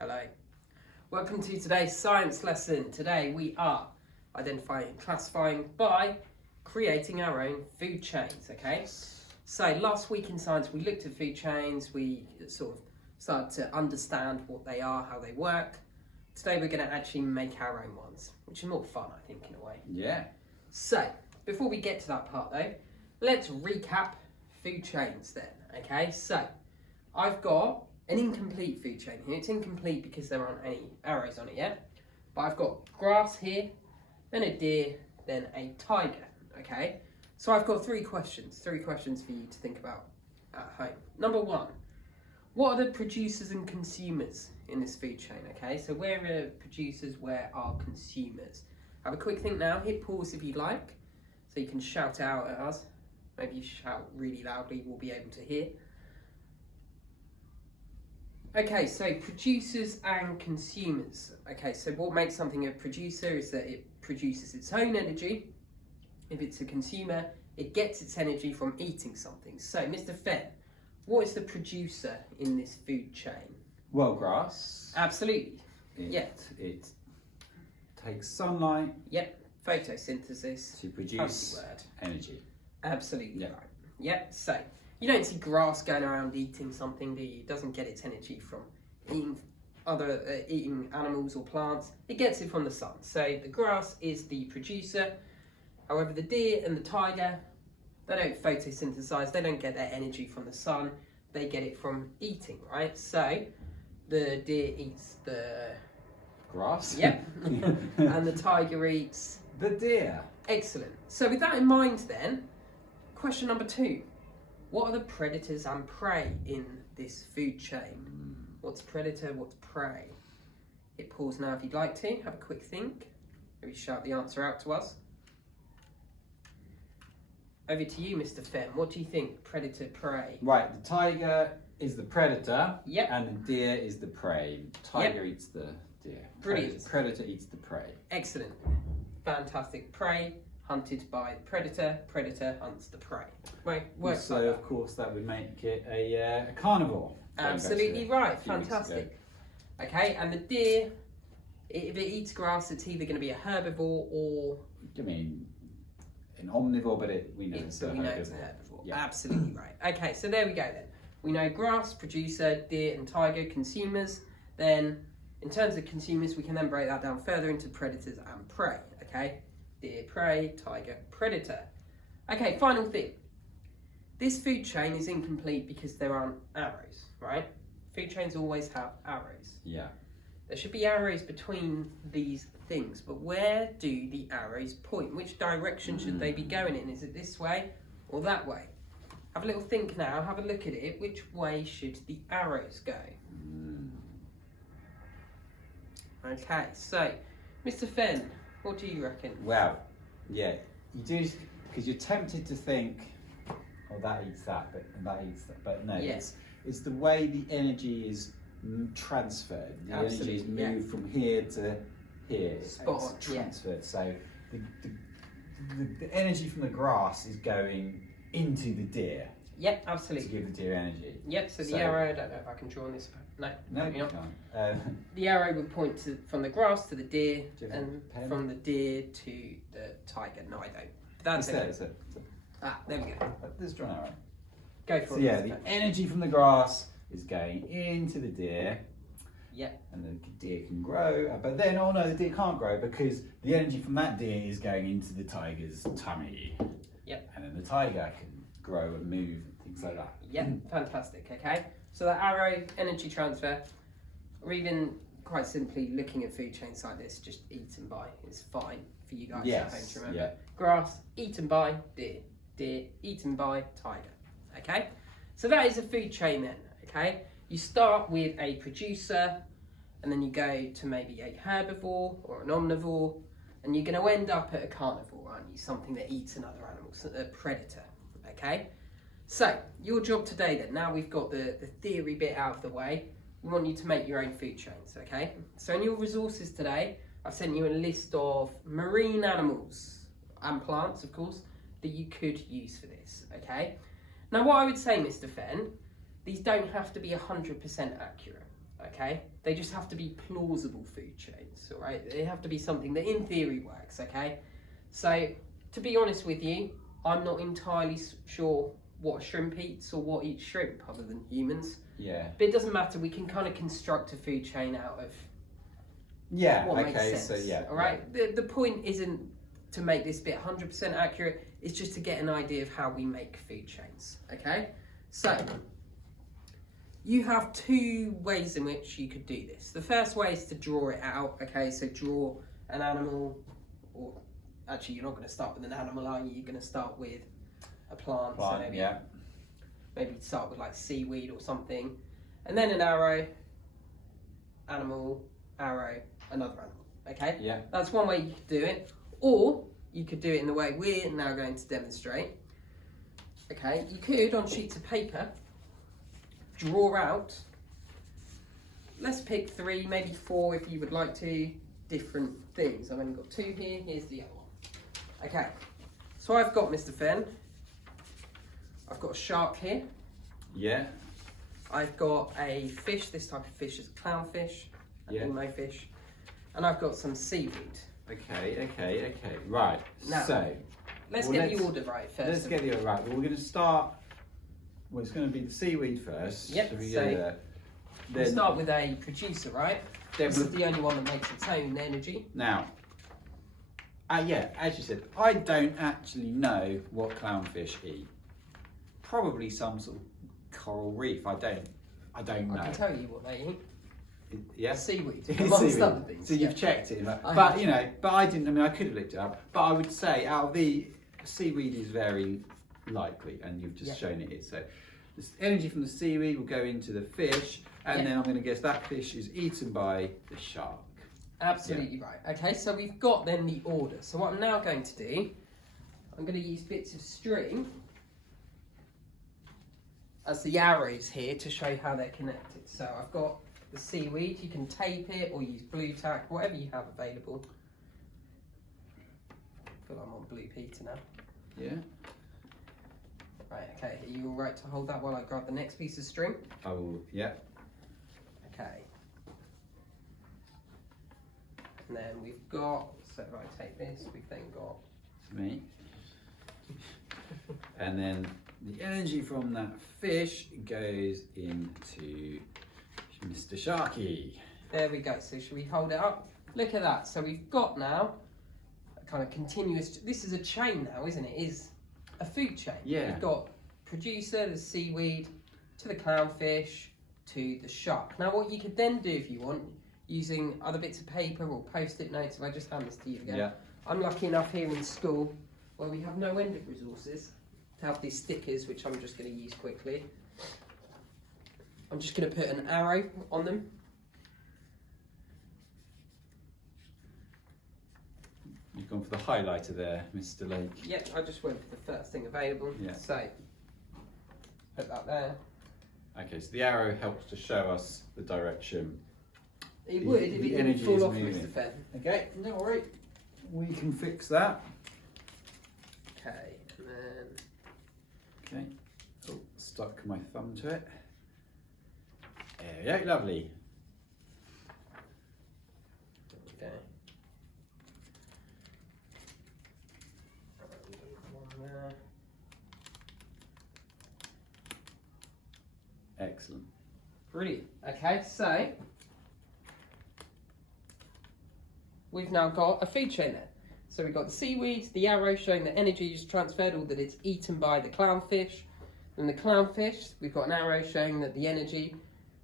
Hello. Welcome to today's science lesson. Today we are identifying and classifying by creating our own food chains, okay? So last week in science we looked at food chains, we sort of started to understand what they are, how they work. Today we're going to actually make our own ones, which is more fun, I think, in a way. Yeah. So, before we get to that part though, let's recap food chains then, okay? So, I've got an incomplete food chain here. It's incomplete because there aren't any arrows on it yet. But I've got grass here, then a deer, then a tiger, okay? So I've got three questions for you to think about at home. Number one, what are the producers and consumers in this food chain, okay? So where are producers, where are consumers? Have a quick think now, hit pause if you like, so you can shout out at us. Maybe you shout really loudly, we'll be able to hear. Okay, so producers and consumers. Okay, so what makes something a producer is that it produces its own energy. If it's a consumer, it gets its energy from eating something. So, Mr. Fenn, what is the producer in this food chain? Well, grass. Absolutely. It takes sunlight. Yep. Photosynthesis. To produce energy. Absolutely right. Yep. So you don't see grass going around eating something, do you? It doesn't get its energy from eating animals or plants. It gets it from the sun. So the grass is the producer. However, the deer and the tiger, they don't photosynthesize. They don't get their energy from the sun. They get it from eating, right? So the deer eats the grass. Yep. And the tiger eats the deer. Excellent. So with that in mind then, question number 2. What are the predators and prey in this food chain? What's predator, what's prey? Hit pause now if you'd like to. Have a quick think. Maybe shout the answer out to us. Over to you, Mr. Fenn. What do you think? Predator, prey? Right, the tiger is the predator. Yep. And the deer is the prey. Tiger eats the deer. Brilliant. Predator eats the prey. Excellent. Fantastic. Prey hunted by the predator. Predator hunts the prey. Right. So, of course, that would make it a carnivore. Absolutely right. Fantastic. Okay, and the deer, if it eats grass, it's either going to be a herbivore or... I mean, an omnivore, but we know it's a herbivore. Yeah. Absolutely right. Okay, so there we go then. We know grass, producer, deer and tiger, consumers. Then, in terms of consumers, we can then break that down further into predators and prey. Okay, deer, prey, tiger, predator. Okay, final thing. This food chain is incomplete because there aren't arrows, right? Food chains always have arrows. Yeah. There should be arrows between these things, but where do the arrows point? Which direction should they be going in? Is it this way or that way? Have a little think now, have a look at it. Which way should the arrows go? Okay, so, Mr. Fenn, what do you reckon? Well, yeah, you do, because you're tempted to think, oh, that eats that, and that eats that, but no, Yes. it's the way the energy is transferred. The energy is moved from here to here. Spot on, it's transferred. So the energy from the grass is going into the deer. Yep, absolutely. To give the deer energy. Yep, so the arrow, I don't know if I can draw on this. No, you can't. The arrow would point from the grass to the deer, and pen? from the deer to the tiger. No, I don't. That's it. Ah, there we go. There's drawn arrow. Go for it. So yeah, the energy from the grass is going into the deer. Yep. And the deer can grow, but then, oh no, the deer can't grow because the energy from that deer is going into the tiger's tummy. Yep. And then the tiger can grow and move and things like that. Yep, fantastic, okay. So that arrow, energy transfer, or even quite simply looking at food chains like this, just eaten by, is fine for you guys at home to remember. Yeah. Grass, eaten by, deer. Deer, eaten by, tiger. Okay? So that is a food chain then, okay? You start with a producer, and then you go to maybe a herbivore or an omnivore, and you're going to end up at a carnivore, aren't you? Something that eats another animal, so a predator, okay? So, your job today then, now we've got the theory bit out of the way, we want you to make your own food chains, okay? So in your resources today, I've sent you a list of marine animals, and plants of course, that you could use for this, okay? Now what I would say, Mr. Fenn, these don't have to be 100% accurate. okay? They just have to be plausible food chains, all right? They have to be something that in theory works, okay? So, to be honest with you, I'm not entirely sure what a shrimp eats or what eats shrimp other than humans. Yeah. But it doesn't matter, we can kind of construct a food chain out of Yeah, what makes okay, sense, so yeah. all right? The point isn't to make this bit 100% accurate, it's just to get an idea of how we make food chains, okay? So, you have two ways in which you could do this. The first way is to draw it out, okay? So draw an animal, or actually you're not going to start with an animal, are you? You're going to start with a plant. So maybe start with like seaweed or something. And then an arrow, animal, arrow, another animal, okay? Yeah. That's one way you could do it. Or you could do it in the way we're now going to demonstrate. Okay, you could on sheets of paper draw out, let's pick 3, maybe 4 if you would like to, different things. I've only got 2 here, here's the other one. Okay, so I've got Mr. Fenn, I've got a shark here. Yeah. I've got a fish, this type of fish is a clownfish, an emo fish, and I've got some seaweed. Okay. Right. Now, so let's get the order right first. Let's get the order right. Well, we're going to start. Well, it's going to be the seaweed first. Yep. So we So go there. we'll start with a producer, right? Then This is the only one that makes its own energy. Now, yeah, as you said, I don't actually know what clownfish eat. Probably some sort of coral reef. I don't know. I can tell you what they eat. Yeah. Seaweed, It's amongst seaweed. other things. So you've yeah. checked it, I but have. you know, but I didn't. I mean, I could have looked it up, but I would say out of the seaweed is very likely, and you've just shown it is. So the energy from the seaweed will go into the fish, and then I'm going to guess that fish is eaten by the shark. Absolutely right. Okay, so we've got then the order. So what I'm now going to do, I'm going to use bits of string as the arrows here to show how they're connected. So I've got the seaweed, you can tape it or use blue tack, whatever you have available. I feel like I'm on Blue Peter now. Yeah. Right, okay, are you alright to hold that while I grab the next piece of string? I will. Yeah. Okay. And then we've got, so if I take this, we've then got... Me. And then the energy from that fish goes into Mr. Sharky. There we go. So should we hold it up? Look at that. So we've got now a kind of continuous, this is a chain now, isn't it? It is a food chain. Yeah. We've got producer, the seaweed, to the clownfish, to the shark. Now what you could then do if you want, using other bits of paper or post-it notes, if I just hand this to you again. Yeah. I'm lucky enough here in school where we have no end of resources to have these stickers, which I'm just going to use quickly. I'm just going to put an arrow on them. You've gone for the highlighter there, Mr. Lake. Yep, I just went for the first thing available. Yeah. So, put that there. Okay, so the arrow helps to show us the direction. It would if it didn't energy fall is off, moving. Mr. Fenn. Okay, no worry. We can fix that. Okay, and then... Okay. Oh, stuck my thumb to it. There we go, lovely. Okay. One there. Excellent. Brilliant. Okay, so we've now got a food chain there. So we've got the seaweed, the arrow showing that energy is transferred or that it's eaten by the clownfish. And the clownfish, we've got an arrow showing that the energy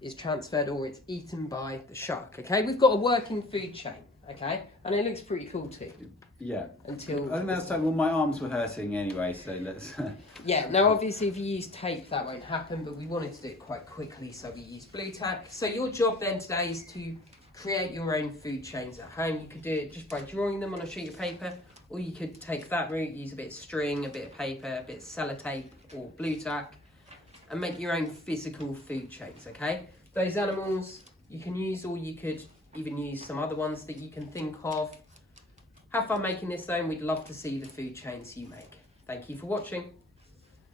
is transferred or it's eaten by the shark. Okay, we've got a working food chain. Okay, and it looks pretty cool too. Yeah. Until I think that's time. Well, my arms were hurting anyway, so let's. yeah, now obviously if you use tape that won't happen, but we wanted to do it quite quickly, so we used blue tack. So your job then today is to create your own food chains at home. You could do it just by drawing them on a sheet of paper, or you could take that route, use a bit of string, a bit of paper, a bit of sellotape or blue tack, and make your own physical food chains, okay? Those animals you can use, or you could even use some other ones that you can think of. Have fun making this though, and we'd love to see the food chains you make. Thank you for watching.